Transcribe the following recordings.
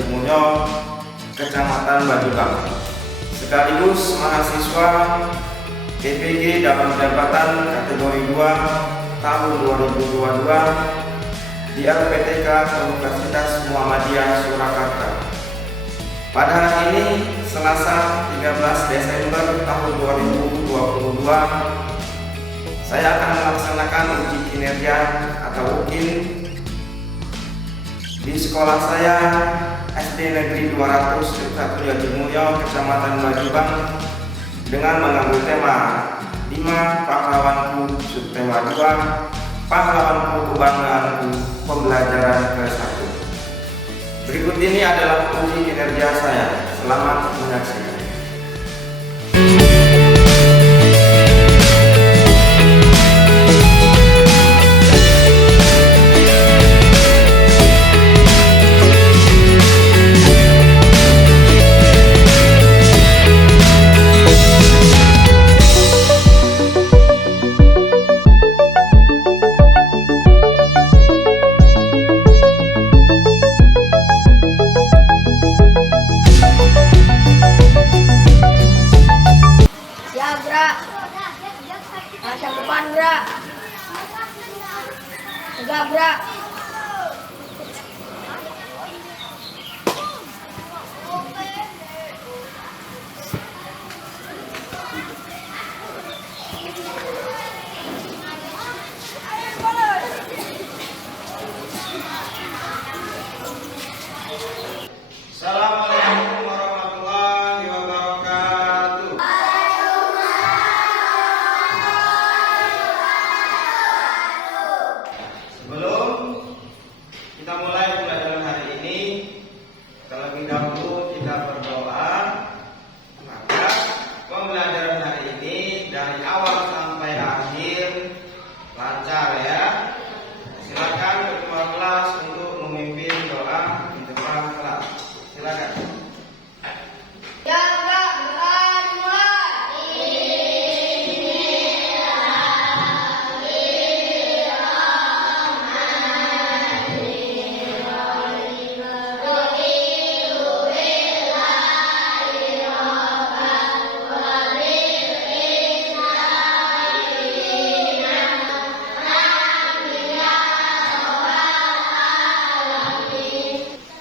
Jatimulyo, Kecamatan Bajubang, sekaligus mahasiswa PPG dalam jabatan kategori 2 tahun 2022 di LPTK Universitas Muhammadiyah Surakarta. Pada hari ini, Selasa 13 Desember tahun 2022, saya akan melaksanakan uji kinerja atau UKIN di sekolah saya, SD Negeri 201 Jatimulyo, Kecamatan Bajubang, dengan mengambil tema 5 pahlawanku, subtema 2 pahlawanku kebanggaanku, pembelajaran ke-1. Berikut ini adalah uji kinerja saya. Selamat menyaksikan. Masuk depan, Bra. Tegak, Bra. Assalamualaikum warahmatullahi wabarakatuh. Sebelum kita mulai pembelajaran hari ini, terlebih dahulu kita berdoa. Maka pembelajaran hari ini dari awal sampai akhir lancar ya. Silakan ketua kelas untuk memimpin doa di depan kelas. Silakan. Ya, Bra. Doa dimulai.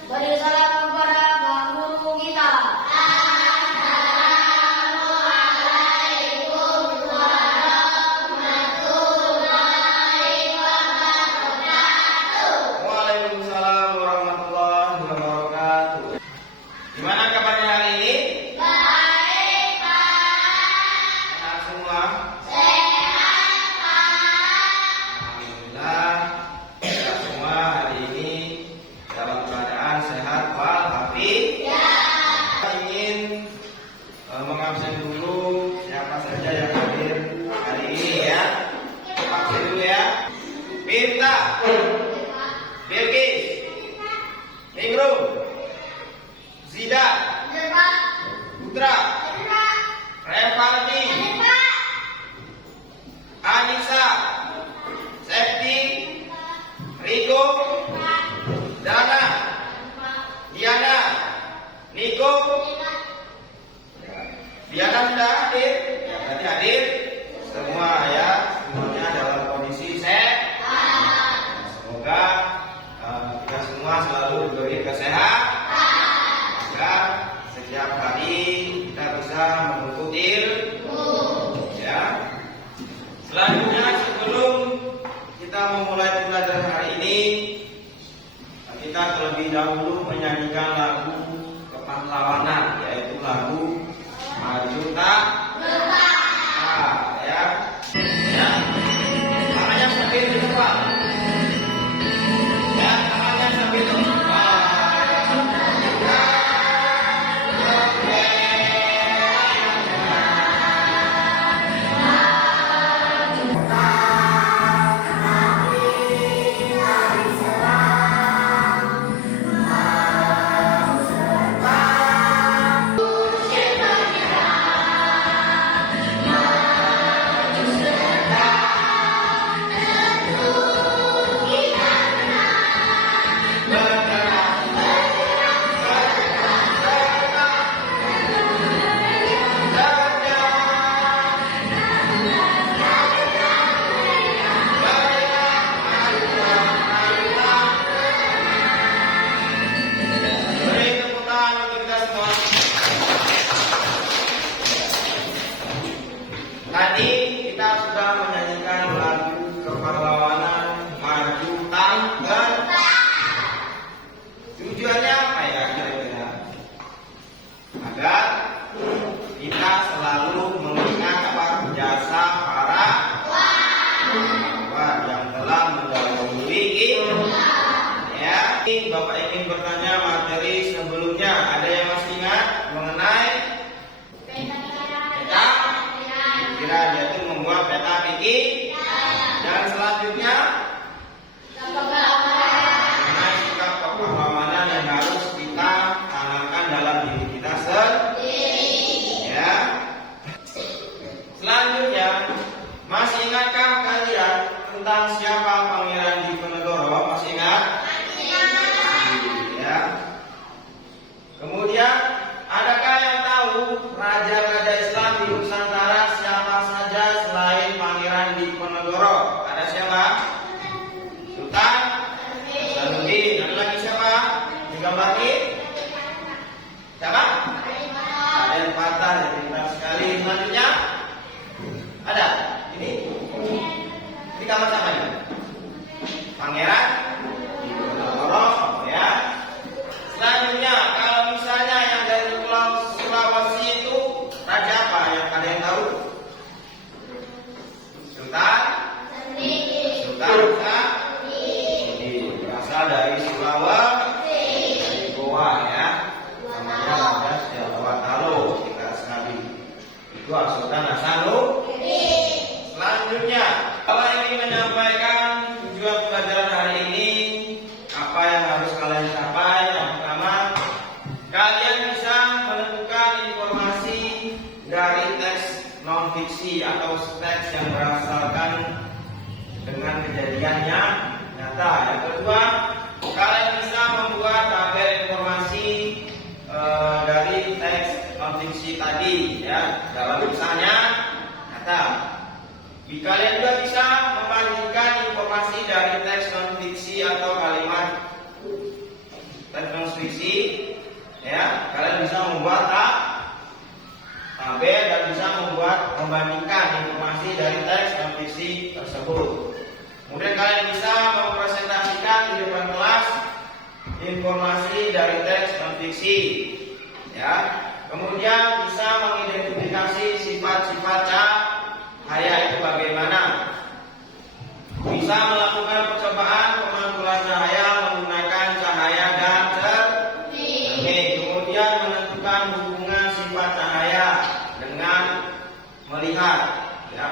Beri salam kepada Pak Guru kita. Waalaikumsalam warahmatullahi wabarakatuh. Gimana kabarnya hari ini? Baik, Pak. Sehat semua? Sehat, Pak. Alhamdulillah, kita semua hari ini dalam keadaan sehat walafiat. Kita ingin mengabsen dulu siapa saja yang hadir hari ini ya. Absen dulu ya. Mirta, Bilqis, Ningrum, Zida, Putra, Revaldi, Anissa, Septi, Riko, Dana, Diana, Niko. Diana sudah hadir? Ya, berarti hadir semua ya. Semuanya dalam kondisi sehat. Semoga kita semua selalu diberi kesehatan agar setiap hari kita bisa menuntut ilmu ya. Selanjutnya, sebelum kita memulai pembelajaran hari ini, kita terlebih dahulu menyanyikan lagu kepahlawanan, yaitu lagu Maju Tak Kalah ya. Ya. Tangannya sambil di depan. Ya, tangannya sambil di depan. memiliki. Dan selanjutnya mengenai sikap kepahlawanan yang harus kita tanamkan dalam diri kita sendiri. Ya. Selanjutnya, masih ingatkah kalian tentang siapa Pangeran Diponegoro? Masih ingat? Ya. Kemudian, adakah yang tahu raja-raja Islam di Nusantara siapa saja selain Pangeran Diponegoro? Ada siapa? Sultan Hasanuddin. Ada lagi siapa? Digambar ini? Siapa? Raden Patah. Ya, pintar sekali. Selanjutnya ada ini gambar siapa ini? Pangeran Diponegoro, ya. Selanjutnya, kalau misalnya yang dari Pulau Sulawesi itu raja apa? Yang ada yang tahu? Sultan berasal dari Sulawesi, dari Goa, ya. Namanya Raja Setiawatalo kita sekali. Itu Sultan Hasanuddin. Selanjutnya, kalau ingin menyampaikan tujuan pelajaran hari ini, apa yang harus kalian capai? Yang pertama, kalian bisa menentukan informasi dari teks non-fiksi atau teks yang berdasarkan dengan kejadiannya nyata. Yang kedua, kalian bisa membuat tabel informasi dari teks non-fiksi tadi, ya, dalam misalnya nyata. Kalian juga bisa membandingkan informasi dari teks non-fiksi atau kalimat teks non-fiksi, ya. Kalian bisa membuat tabel dan bisa membandingkan informasi dari teks non-fiksi tersebut. Kemudian kalian bisa mempresentasikan di depan kelas informasi dari teks non-fiksi, ya. Kemudian bisa mengidentifikasi sifat-sifat cahaya itu bagaimana. Bisa melakukan percobaan pemantauan cahaya menggunakan cahaya dan cermin. Kemudian menentukan hubungan sifat cahaya dengan melihat, ya.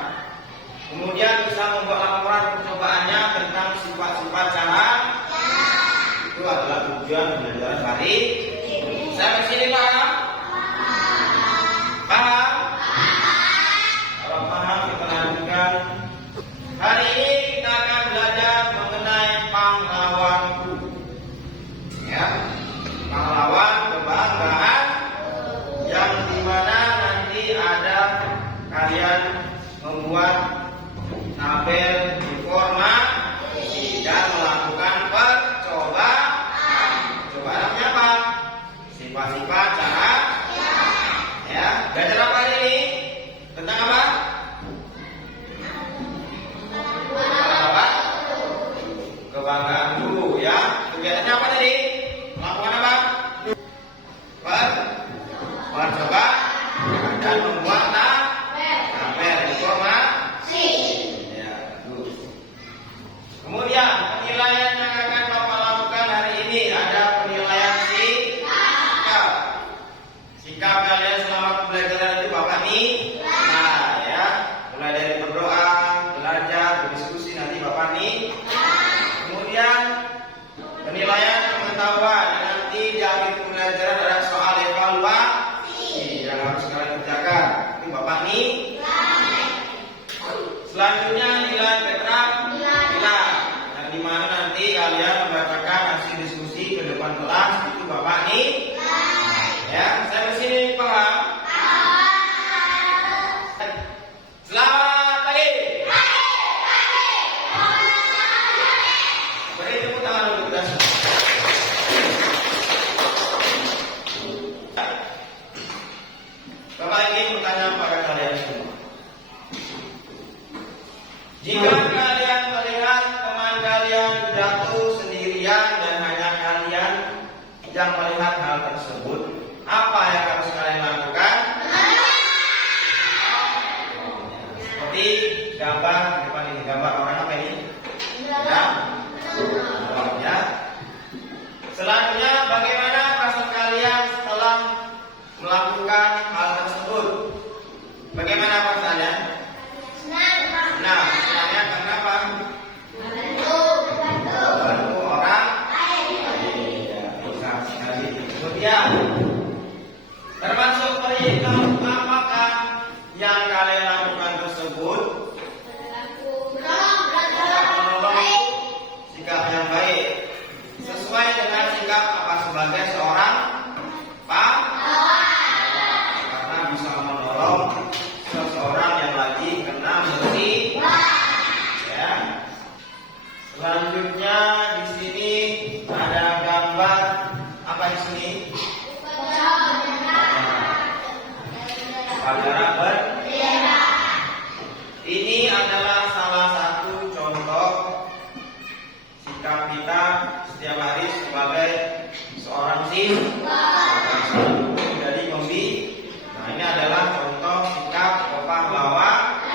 Kemudian bisa membuat laporan percobaannya tentang sifat-sifat cahaya. Itu adalah tujuan pembelajaran hari ini. Sampai sini paham? Paham? Kalau paham, kita lanjutkan. Hari ini kita akan belajar mengenai pahlawanku, ya. Pahlawan kebanggaan, yang dimana nanti ada kalian membuat tabel informasi dan melakukan percobaan. Percobaannya apa? Sifat-sifat cahaya. Ya, belajar apa hari ini? Tentang apa? Kebanggaan dulu, ya. Kegiatannya apa tadi? Melakukan apa? Percobaan dan membuat tabel informasi. Ya, bagus. Kemudian penilaian yang akan Bapak lakukan hari ini ada penilaian sikap. Sikap kalian selama pembelajaran itu Bapak nih. Nah, ya, mulai dari berdoa, belajar, berdiskusi nanti Bapak nih. Kemudian penilaian pengetahuan, nanti di akhir pembelajaran ada soal evaluasi yang harus kalian kerjakan. Ini Bapak nih. Selanjutnya nilai keterampilan, yang dimana nanti kalian membacakan hasil diskusi ke depan kelas. Itu Bapak nih. Ya, sampai sini paham? Selamat pagi. Beri tepuk tangan untuk kita semua. Bapak ingin bertanya pada kalian semua. Jika kalian melihat teman kalian jatuh sendirian dan hanya kalian yang melihat hal tersebut, apa yang harus kalian lakukan? Seperti gambar di depan ini, gambar orang apa ini? Ya. Selanjutnya, bagaimana perasaan kalian setelah melakukan hal tersebut? Bagaimana perasaannya? Nah, setiap hari sebagai seorang siswa dari pembimbing. Nah, ini adalah contoh sikap pahlawan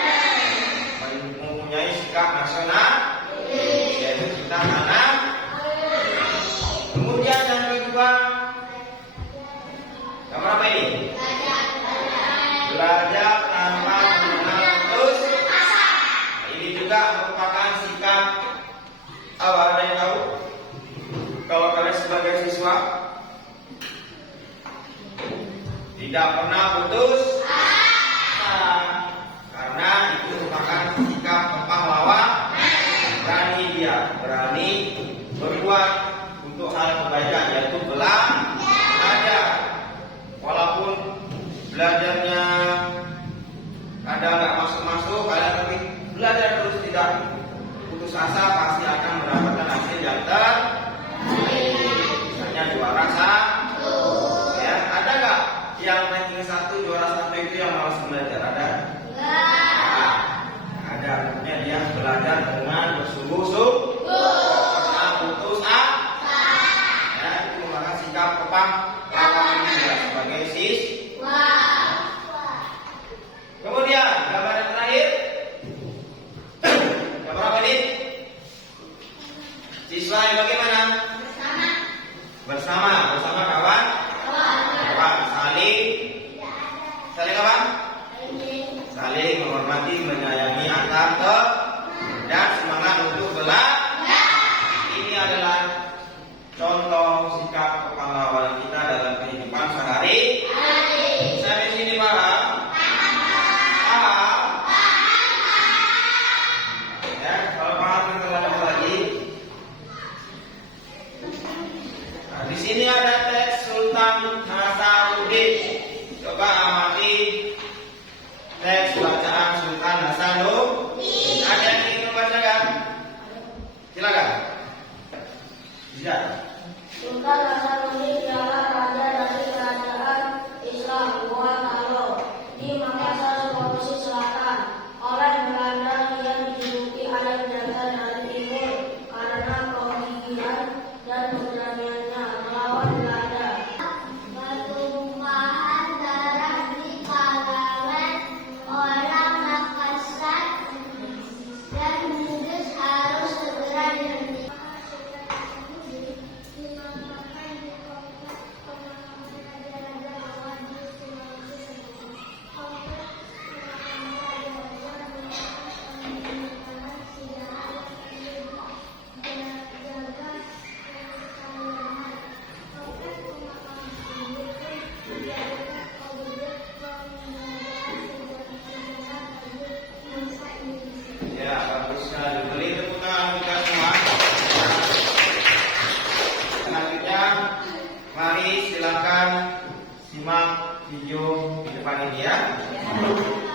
mempunyai sikap nasional, yaitu kita tanam. Kemudian yang kedua, yang berapa ini? Belajar tanpa mengenal putus asa. Ini juga merupakan sikap apa? Ada yang tahu? Kalau kalian sebagai siswa tidak pernah putus asa, karena itu merupakan sikap pahlawan. Berani berbuat untuk hal kebaikan, yaitu belajar. Walaupun belajarnya kadang nggak masuk, kalian tapi belajar terus, tidak putus asa, pasti akan mendapatkan hasil yang terbaik. Misalnya juara satu, ya ada nggak yang ranking 1 juara 1 itu yang malas belajar? Ada? Nah, ada. Artinya dia belajar dengan bersungguh-sungguh. Sebagai siswa. Kemudian gambar yang terakhir, yang berapa ini? Siswa yang bagaimana? Bersama kawan. Saling apa? Saling menghormati, menyayangi antar dan semangat untuk belajar. Ini adalah contoh sikap kepahlawanan kita dalam kehidupan sehari-hari. Sampai sini paham? Paham? Ya, kalau paham kita lanjut lagi. Nah, di sini ada teks Sultan Hasanuddin. Coba amati teks bacaan Sultan Hasanuddin. Ada yang ingin membacakan? Silakan. Tidak. Sultan Hasanuddin ialah raja dari kerajaan Islam Muatalo di Makassar, Sulawesi Selatan. Oleh Belanda ia dijuluki ayam jantan dari timur karena kegigihan dan keberaniannya melawan Belanda. Pertumpahan darah di kalangan orang Makassar dan Kudus harus segera dihentikan. Ya, bagus sekali. Beri tepuk tangan kita semua. Selanjutnya, mari silakan simak video di depan ini ya.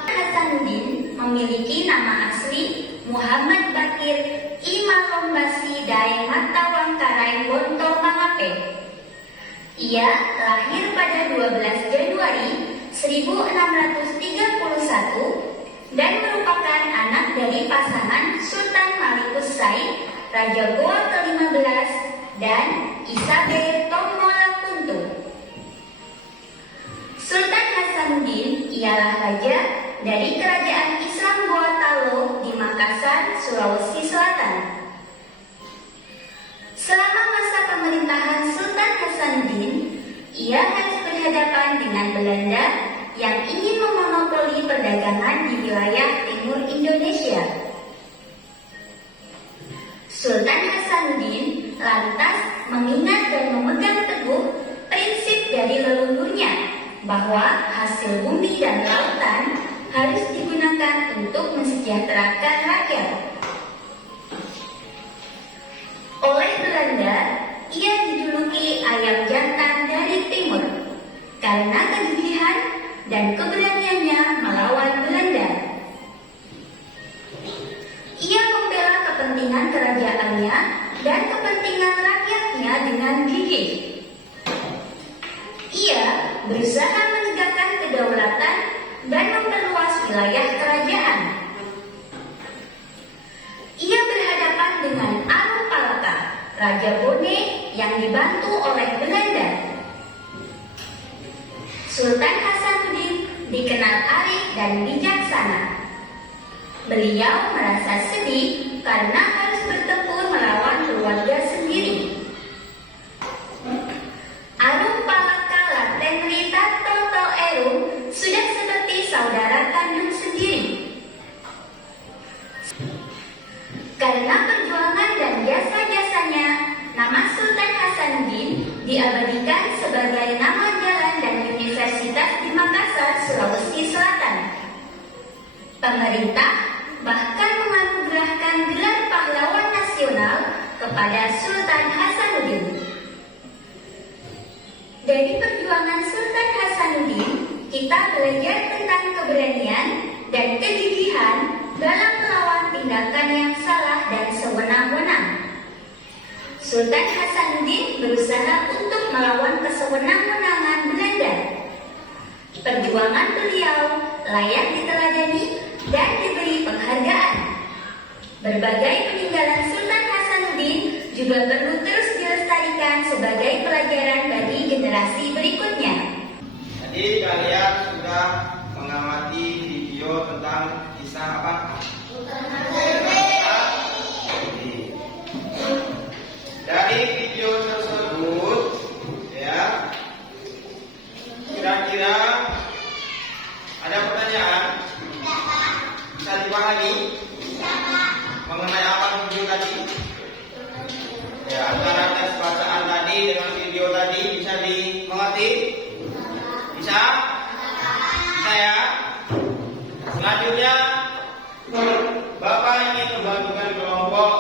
Hasanuddin memiliki nama asli Muhammad Bakir Imalombasi Daeng Mata Wangkarai Bonto Mangape. Ia lahir pada 12 Januari 1631 dan merupakan anak dari pasangan Sultan Malikus Said, Raja Goa ke-15 dan Isabel Tomolakuntu. Sultan Hasanuddin ialah raja dari Kerajaan Islam Goa Talo di Makassar, Sulawesi Selatan. Selama masa pemerintahan Sultan Hasanuddin, ia harus berhadapan dengan Belanda yang ingin memonopoli perdagangan di wilayah timur Indonesia. Sultan Hasanuddin lantas mengingat dan memegang teguh prinsip dari leluhurnya bahwa hasil bumi dan lautan harus digunakan untuk mensejahterakan rakyat. Oleh Belanda, ia dijuluki ayam jantan dari timur karena kegigihan dan keberaniannya melawan Belanda. Ia membela kepentingan kerajaannya dan kepentingan rakyatnya dengan gigih. Ia berusaha menegakkan kedaulatan dan memperluas wilayah kerajaan. Ia berhadapan dengan Arum Palaka, Raja Bone yang dibantu oleh Belanda. Sultan Hasanuddin dikenal arif dan bijaksana. Beliau merasa sedih karena harus bertempur melawan keluarga sendiri. Arum Palaka Latenri Tato Erum sudah seperti saudara kandung sendiri. Karena perjuangan dan jasa-jasanya, nama Sultan Hasanuddin diabadikan sebagai nama jalan dan universitas di Makassar, Sulawesi Selatan. Pemerintah bahkan menganugerahkan gelar pahlawan nasional kepada Sultan Hasanuddin. Dari perjuangan Sultan Hasanuddin, kita belajar tentang keberanian dan kegigihan dalam melawan tindakan yang salah dan sewenang-wenang. Sultan Hasanuddin berusaha untuk melawan kesewenang-wenangan Belanda. Perjuangan beliau layak diteladani dan diberi penghargaan. Berbagai peninggalan Sultan Hasanuddin juga perlu terus dilestarikan sebagai pelajaran bagi generasi berikutnya. Jadi kalian sudah mengamati video tentang kisah apa? Dari video tersebut, ya, kira-kira ada pertanyaan? Bisa dipahami? Mengenai apa video tadi? Ya, antara tes bacaan tadi dengan video tadi bisa dimengerti? Bisa? Bisa ya? Selanjutnya, Bapak ingin membagikan kelompok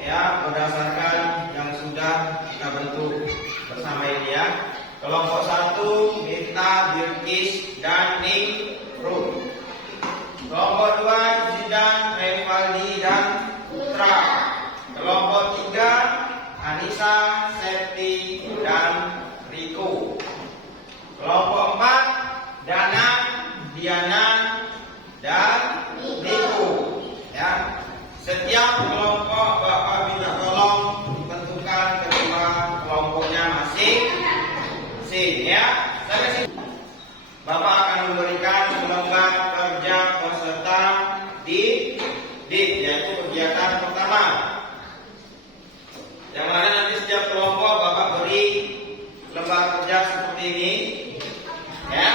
ya berdasarkan yang sudah kita bentuk bersama ini ya. Kelompok 1 Miftah, Birkis, dan Ningrum. Kelompok 2 Zidan, Revaldi, dan Putra. Kelompok 3 Anissa, Septi, dan Riko. Kelompok 4 Dana, Diana, dan Niko. Ya. Setiap kelompok Bapak minta tolong tentukan ketua kelompoknya masing-masing ya. Sampai sini. Bapak akan memberikan lembar kerja peserta didik, yaitu kegiatan pertama. Yang mana nanti setiap kelompok Bapak beri lembar kerja seperti ini, ya.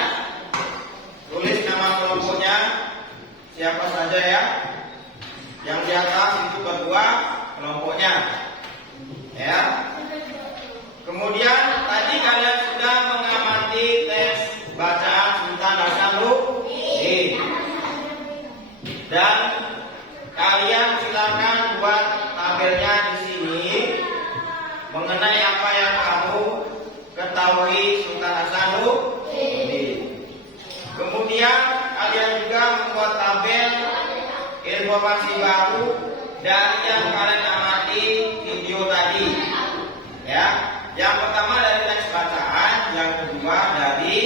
Tulis nama kelompoknya, siapa saja ya. Yang di atas itu kedua kelompoknya, ya. Kemudian tadi kalian sudah mengamati tes bacaan Sultan Hasanuddin, dan kalian silakan buat tabelnya di sini mengenai apa yang kamu ketahui Sultan Hasanuddin. Kemudian kalian juga membuat tabel informasi baru dari yang kalian amati video tadi, ya. Yang pertama dari teks bacaan, yang kedua dari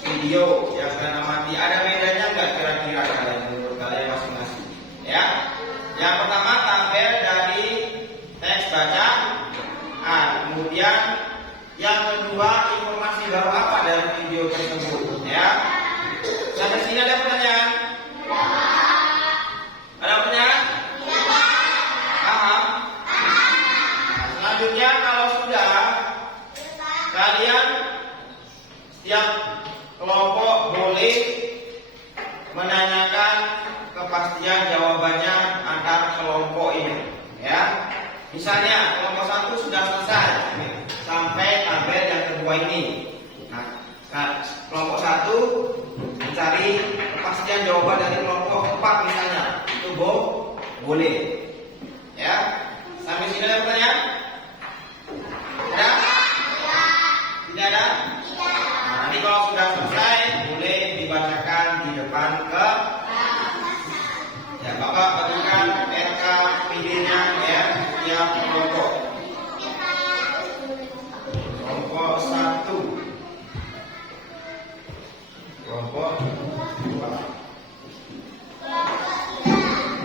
video yang kalian amati. Ada bedanya nggak kira-kira kalian menurut kalian masing-masing? Ya. Yang pertama tabel dari teks bacaan, kemudian yang kedua informasi baru apa dari video tersebut, ya. Sampai sini ada pertanyaan? Ada pertanyaan? Paham? Selanjutnya kalau sudah, kalian setiap kelompok boleh menanyakan kepastian jawabannya antar kelompok ini, ya. Misalnya kelompok 1 sudah selesai sampai tabel yang kedua ini. Nah, kelompok 1 mencari kepastian jawaban dari kelompok 4 misalnya, itu boleh, ya. Sampai sini ada pertanyaan? Ada? Tidak ada? Nah, nanti kalau sudah selesai boleh dibacakan di depan ke ya, Bapak bagikan RKPD-nya ya setiap kelompok. Kelompok 1, kelompok 2,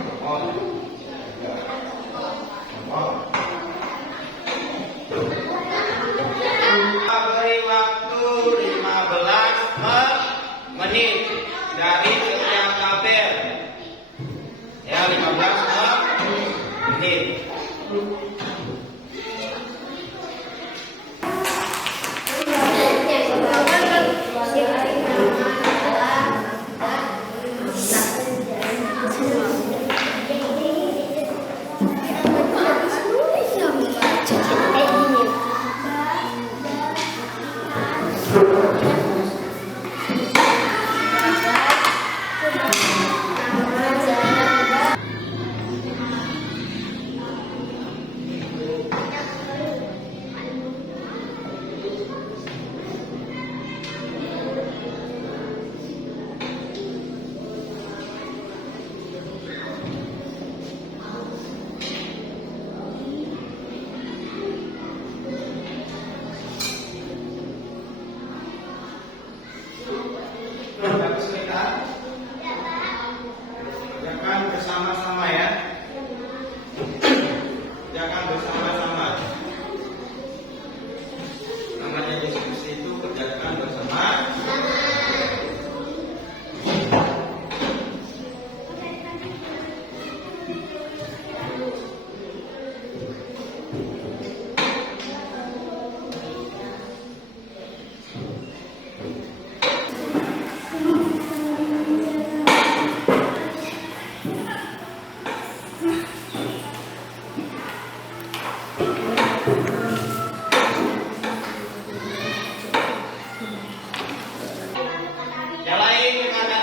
kelompok 3, kelompok 15 menit. Bagus kita kerjakan bersama-sama ya. Kerjakan bersama-sama. Namanya diskusi itu kerjakan bersama. Yang lain gimana?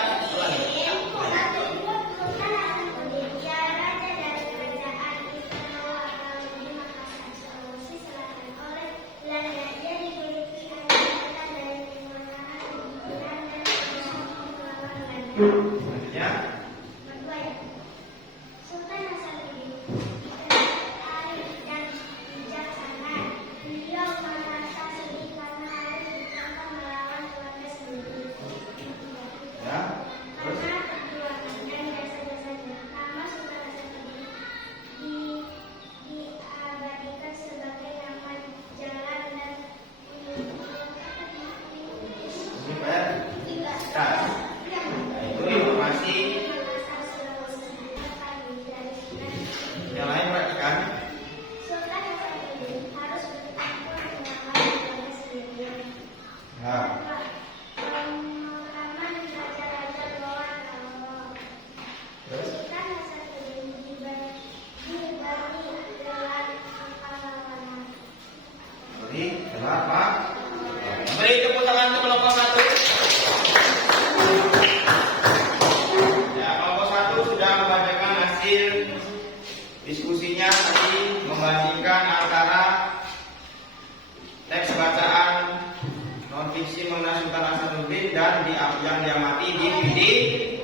Ya. Sultan Hasanuddin dikenal arif dan bijaksana. Beliau merasa sedih karena harus bertempur melawan keluarga sendiri. Ya. Terus Karena perjuangan dan jasa-jasanya, nama Sultan Hasanuddin diabadikan sebagai nama jalan dan ini Pak. Tas. Nah, itu informasi. Yang lain perhatikan. Sultan Hasanuddin harus bertempur melawan keluarga sendiri. Nah, Pengaman raja-raja luar Karo. terus Sultan Hasanuddin diberi gelar pahlawan. beri kenapa? Beri tepuk tangan untuk kelompok 1. Ya, kelompok 1 sudah membacakan hasil diskusinya tadi, membandingkan antara teks bacaan non fiksi mengenai Sultan Hasanuddin dan yang diamati di video.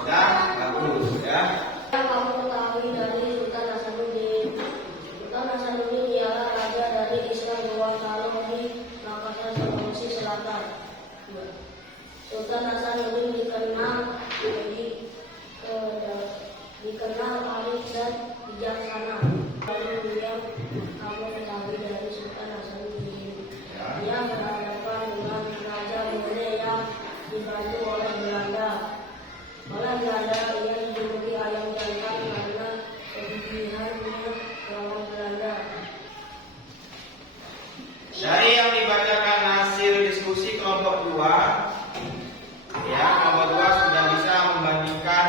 Sudah bagus ya. Yang kamu ketahui dari Sultan Hasanuddin. Sultan Hasanuddin ialah raja dari Islam Gorontalo di Makassar, Sulawesi Selatan. Sultan Hasanuddin dikenal arif dan bijaksana. Lalu yang kamu ketahui dari Sultan Hasanuddin. Ia berhadapan dengan Raja Brunei yang dibantu oleh Belanda. Oleh Belanda, ia dijuluki ayam jantan karena kegigihannya melawan Belanda. Dari yang dibacakan hasil diskusi kelompok 2, ya, kelompok 2 sudah bisa membandingkan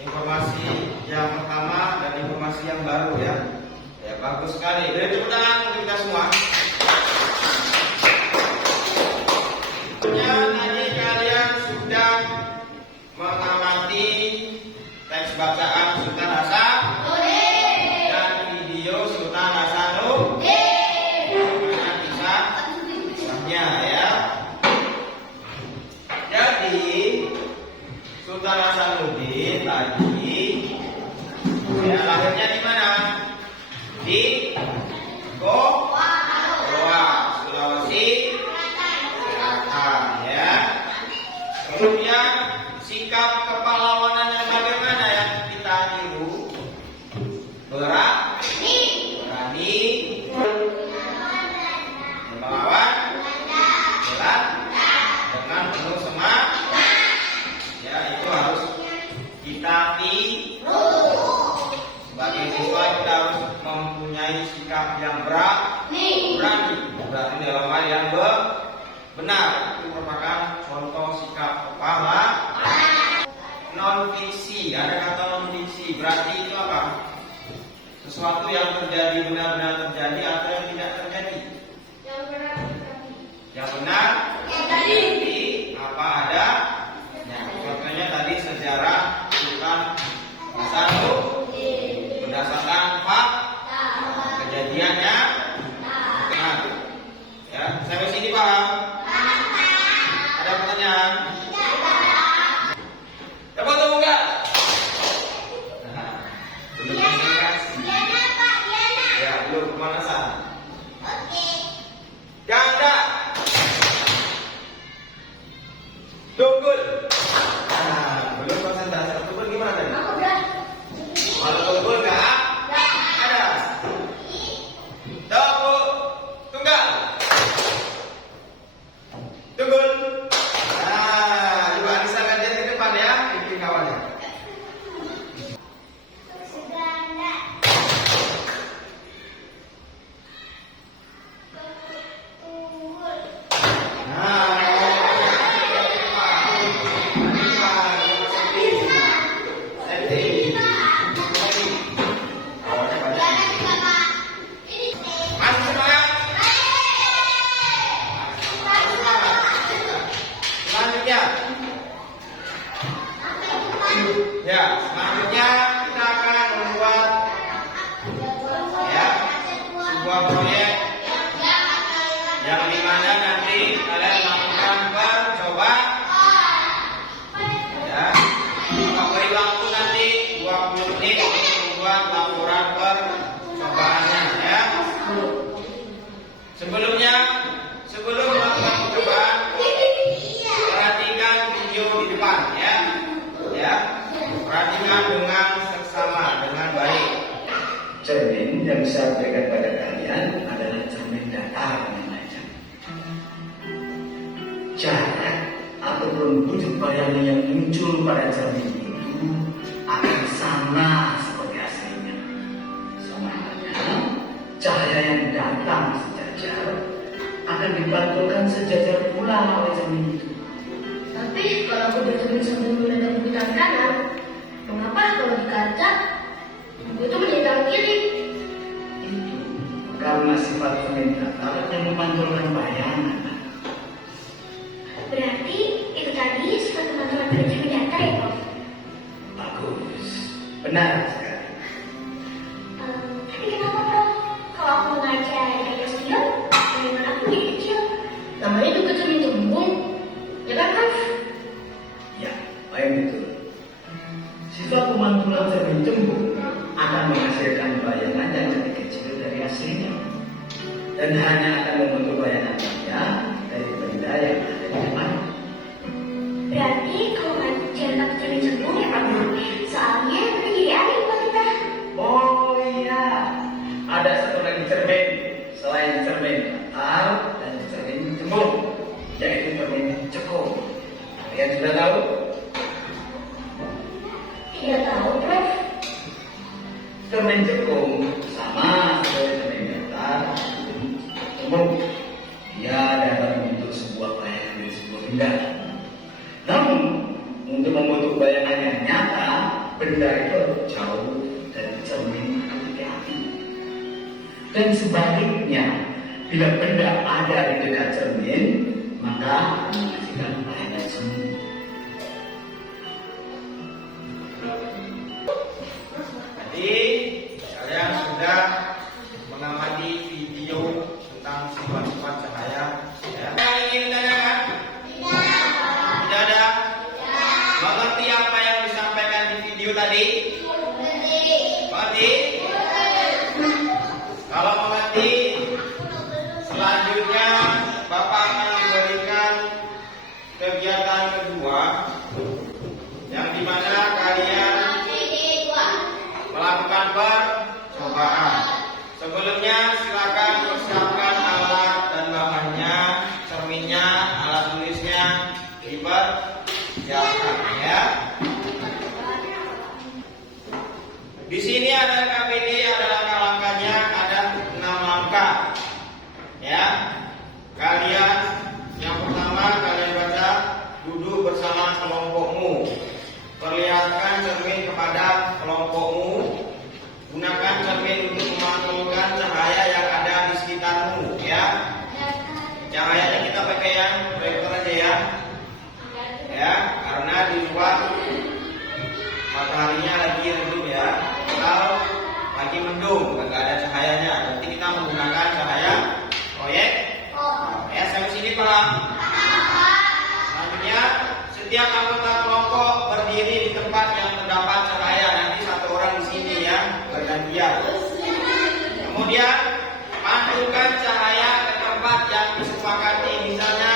informasi yang pertama dan informasi yang baru ya. Ya, bagus sekali. Beri tepuk tangan untuk kita semua. Tadi kalian sudah mengamati teks bacaan Sultan Hasanuddin dan video Sultan Hasanuddin. Bagaimana kisahnya ya? Jadi Sultan Hasanuddin tadi ya, lahirnya di mana? Di Goa, Sulawesi Selatan ya. Kemudian sikap kepahlawanannya bagaimana yang kita tiru? Berani melawan Belanda dengan penuh semangat. Ya, itu harus kita tiru. siswa kita harus mempunyai sikap yang berani. Berarti dalam hal yang benar. Itu merupakan contoh sikap kepala. Non fiksi, ada kata non fiksi. Berarti itu apa? Sesuatu yang terjadi benar-benar terjadi atau yang tidak terjadi? Yang benar terjadi. Apa ada? Contohnya tadi sejarah bukan satu berdasarkan fakta kejadiannya. Nah, ya, sampai sini paham? Ada pertanyaan? Dapat atau enggak? Nah, belum konsentrasi. Ya, belum pemanasan. Yang ada tunggul. Nah, belum konsentrasi. Tunggul gimana tadi? Kalau tunggul enggak? Ada. Tepuk tunggal. Tunggul. Nah, coba Anissa gantian ke depan ya, bikin kawannya. Ya, selanjutnya kita akan membuat ya sebuah proyek yang dimana nanti kalian melakukan percobaan. Ya, kita beri waktu nanti 20 menit untuk membuat laporan percobaannya. Ya, sebelum melakukan percobaan, perhatikan video di depan ya. Ya. Perhatikan dengan seksama, dengan baik. Cermin yang saya berikan pada kalian adalah cermin datar namanya. Jarak ataupun wujud bayangan yang muncul pada cermin itu akan sama seperti aslinya. Sama halnya, cahaya yang datang sejajar akan dipantulkan sejajar pula oleh cermin itu. Tapi kalau aku bercermin sambil menatap buku tangan kanan, mengapa kalau di kaca buku itu menjadi tangan kiri? Itu karena sifat cermin datar yang memantulkan bayangan. Berarti itu tadi sifat teman-teman pada cermin datar ya, Prof? Bagus, benar sekali. Tapi kenapa, Prof? Kalau aku mengaca di kaca spion, bagaimana aku jadi kecil? Namanya juga cermin cembung, ya kan, Prof? Ya, baik betul. Sifat pemantulan cermin cembung akan menghasilkan bayangan yang lebih kecil dari aslinya, dan hanya akan membentuk bayangan lainnya dari benda yang ada di depan. Berarti kalau ngaca pakai cermin cembung ya, Prof? Soalnya nanti jadi aneh buat kita. Oh iya, ada satu lagi cermin selain cermin datar dan cermin cembung, yaitu cermin cekung. Kalian sudah tahu? Tidak tahu, Prof. Cermin cekung sama seperti cermin datar, cembung. Dia dapat membentuk sebuah bayangan dari sebuah benda. Namun, untuk membentuk bayangan yang nyata, benda itu harus jauh dari cermin atau titik api. Dan sebaliknya, bila benda ada di dekat cermin, maka akan menghasilkan bayangan semu. Tadi kalian sudah mengamati video tentang sifat-sifat cahaya. Ya. Yang ingin ditanyakan? Tidak ada. Mengerti apa yang disampaikan di video tadi? Mengerti? Kalau mengerti, selanjutnya Bapak akan memberikan kegiatan kedua, yang dimana kalian melakukan percobaan. Sebelumnya silakan persiapkan alat dan bahannya, cerminnya, alat tulisnya dipersiapkan ya. Di sini ada KPD ya, karena di luar mataharinya lagi redup ya, atau lagi mendung, nggak ada cahayanya. Nanti kita menggunakan cahaya proyek. Ya, sampai sini paham? Selanjutnya, setiap anggota kelompok berdiri di tempat yang terdapat cahaya. Nanti satu orang di sini ya, bergantian. Kemudian pantulkan cahaya ke tempat yang disepakati, misalnya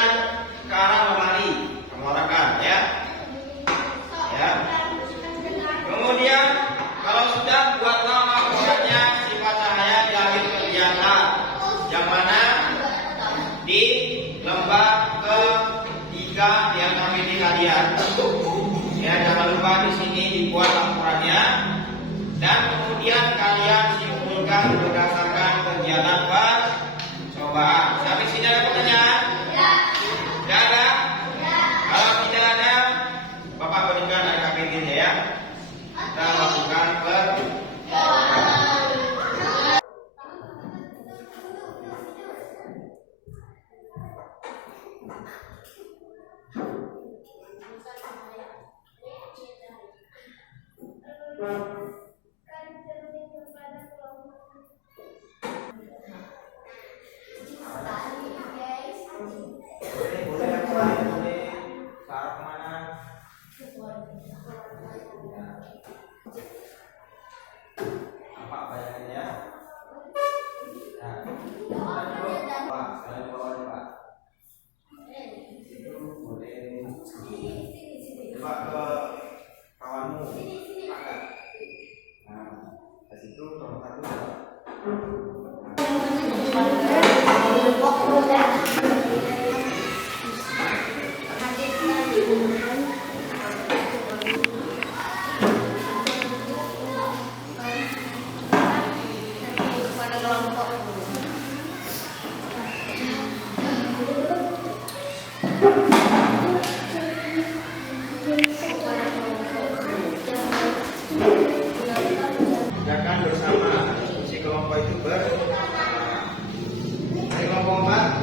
ke arah lemari, kamu arahkan ya. Ya. Kemudian kalau sudah buatlah laporannya sifat cahaya di akhir kegiatan, yang mana di lembar ketiga di AKPD kalian. Ya, jangan lupa di sini dibuat laporannya dan kemudian kalian simpulkan berdasarkan kegiatan percobaan. Sampai sini ada pertanyaan? Tidak ada? Kalau tidak ada, Bapak berikan AKPD ya. Kita lakukan percobaan. Boleh yang lain, boleh ke arah kemana? Apa bayangannya ya? Nah, Pak, sekalian bawa nih Pak. Itu boleh. Coba ke kawanmu. Agak. Nah, ke situ nomor satu. Kerjakan bersama. Si kelompok itu bersama. Dari kelompok 4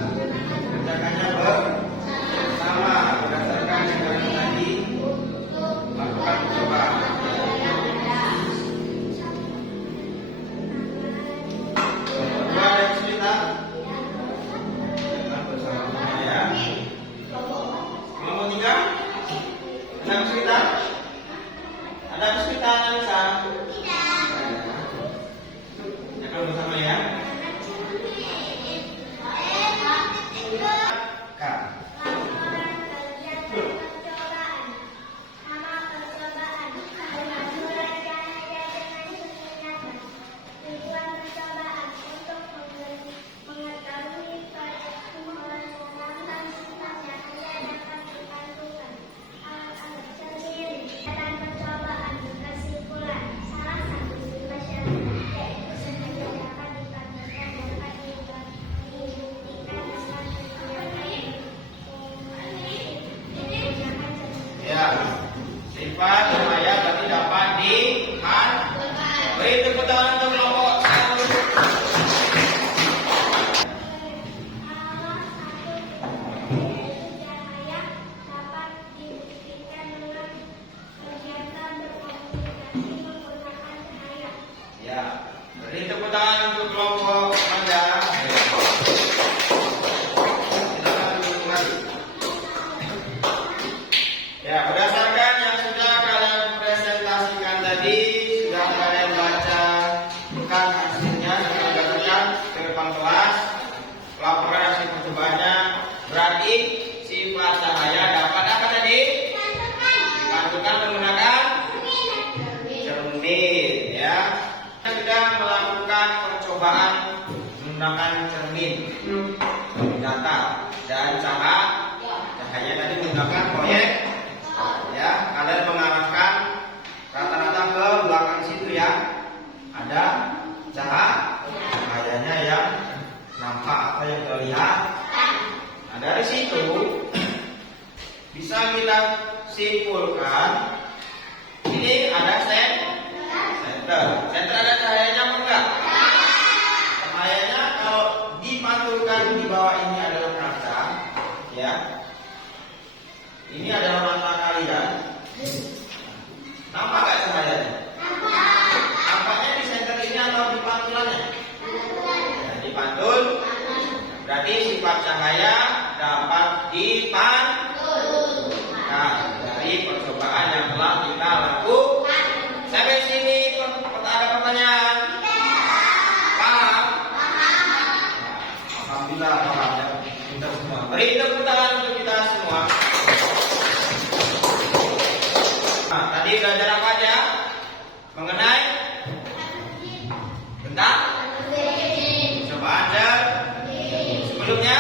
kerjakannya bersama berdasarkan yang kalian tadi lakukan coba. Kelompok 2 ada kesulitan? Kerjakan bersama ya. Kelompok 3 ada kesulitan? Ada kesulitan Anissa? Jangan bersama ya. Kak. Ya, sifat cahaya berarti dapat dilihat. Beri tepuk tangan untuk kelompok 1. Ya, beri tepuk tangan untuk kelompok Anda. Silakan duduk kembali. Ya, berdasarkan yang sudah kalian presentasikan tadi, sudah kalian baca bukan hasilnya, sudah berdasarkan ke depan kelas, laporan hasil percobaannya, berarti sifat cahaya dapat apa tadi? Dipantulkan menggunakan cermin, ya. Kita sudah melakukan percobaan menggunakan cermin, data dan cahaya tadi menggunakan proyek. Ya, kalian mengarahkan rata-rata ke belakang situ ya. Ada cahayanya yang nampak atau yang terlihat. Nah, dari situ bisa kita simpulkan ini ada center. Center ada cahayanya apa enggak? Cahayanya kalau dipantulkan di bawah ini adalah kaca, ya. Ini adalah mata Berarti sifat cahaya dapat dipantulkan. Nah, dari percobaan yang telah kita lakukan. Sampai sini ada pertanyaan? Paham? Alhamdulillah paham ya. Kita semua. Beri tepuk tangan untuk kita semua. Nah, tadi belajar apa aja? Mengenai tentang percobaan dan sebelumnya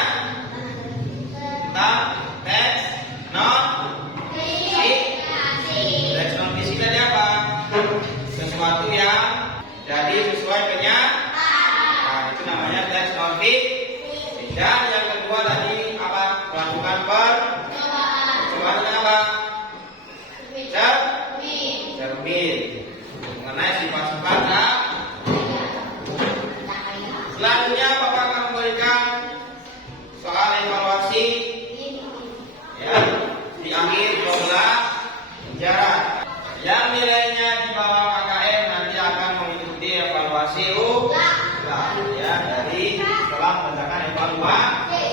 tentang teks non fisik tadi apa? Sesuatu yang jadi sesuai kenyataan. Nah, itu namanya teks non fisik. Dan yang kedua tadi apa? Melakukan percobaan dengan apa? Cermin mengenai sifat-sifat. Selanjutnya Bapak akan memberikan soal evaluasi ya, di akhir 12 jarak. Yang nilainya di bawah KKM nanti akan mengikuti evaluasi ulang ya, dari setelah mengerjakan evaluasi.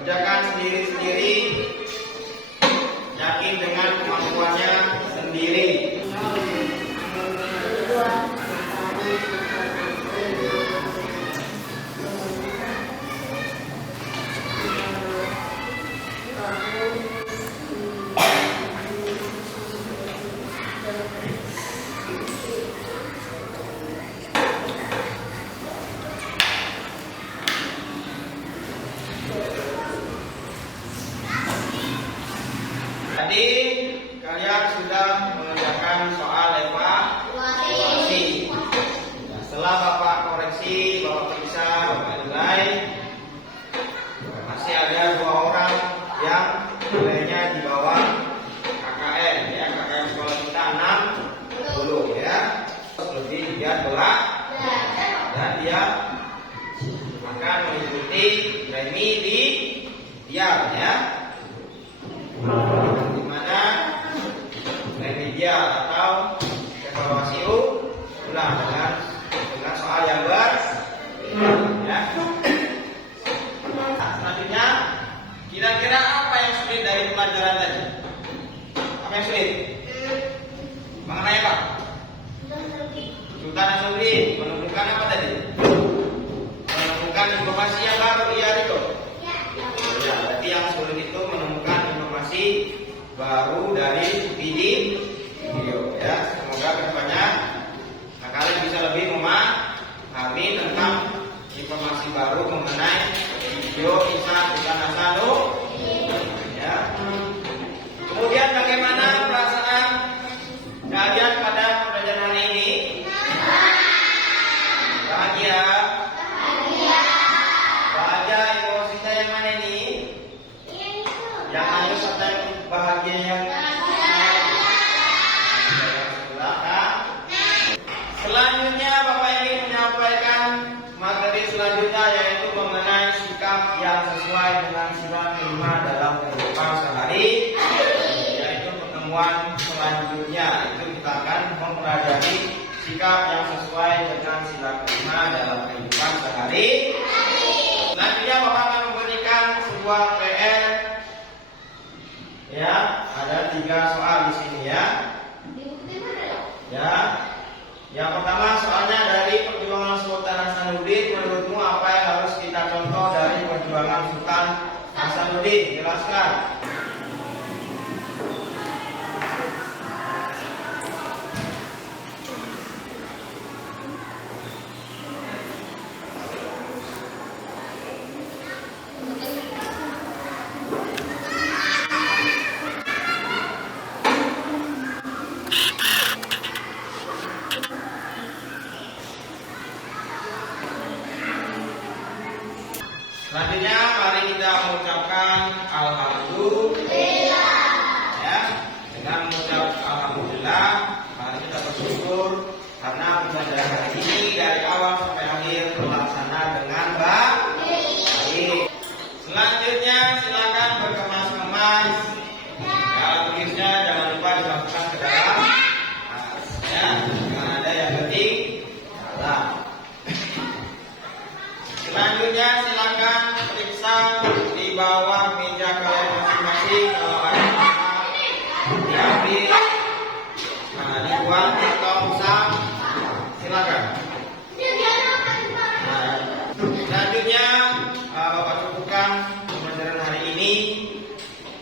Kerjakan sendiri-sendiri, yakin dengan kemampuannya sendiri. Tadi kalian sudah mengerjakan soal evaluasi. Nah, setelah Bapak koreksi, Bapak periksa, Bapak nilai, masih ada 2 orang yang nilainya di bawah KKM ya. KKM sekolah kita 60 ya. Lebih dia telah dan dia akan mengikuti remedial ya. Remedial atau evaluasi ulang dengan soal yang ya. Selanjutnya, kira-kira apa yang sulit dari pelajaran tadi? Apa yang sulit? Mengenai apa? Sultan Asabri menemukan apa tadi? Menemukan informasi yang baru, iya itu. Ya, berarti yang sulit itu menemukan informasi baru dari video ya. Semoga kedepannya kalian bisa lebih memahami tentang informasi baru mengenai video Ihsan Sultan Hasanuddin ya. Kemudian bagaimana perasaan kalian pada pembelajaran hari ini? Bahagia. Bahagia emosinya yang mana ini? Yang halus atau yang bahagia yang selanjutnya Bapak ingin menyampaikan materi selanjutnya, yaitu mengenai sikap yang sesuai dengan sila kelima dalam kehidupan sehari, yaitu pertemuan selanjutnya itu kita akan mempelajari sikap yang sesuai dengan sila kelima dalam kehidupan sehari. Selanjutnya Bapak akan memberikan sebuah PR ya, ada 3 soal di sini ya. Ya. Yang pertama soalnya dari perjuangan Sultan Hasanuddin, menurutmu apa yang harus kita contoh dari perjuangan Sultan Hasanuddin? Jelaskan. bersyukur karena ibadah hari ini dari awal sampai akhir terlaksana dengan baik. Selanjutnya silakan berkemas-kemas. Kalau tulisnya jangan lupa dimasukkan ke dalam tas, ya. Jangan ada yang penting salah. Selanjutnya silakan periksa di bawah meja kalian masing-masing kalau ada masalah diambil, dibuang atau usang, silakan. Selanjutnya Bapak cukupkan pembelajaran hari ini.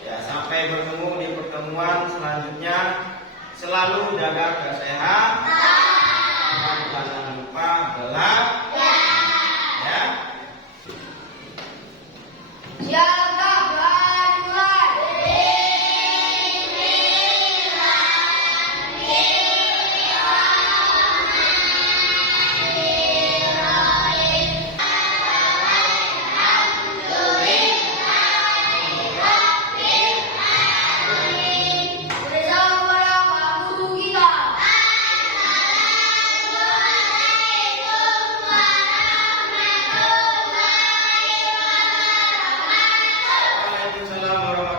Ya, sampai bertemu di pertemuan selanjutnya. Selalu jaga kesehatan. Jangan lupa belajar. Ya. Silakan mulai. Bersama Pak Guru kita. Waalaikumsalam warahmatullahi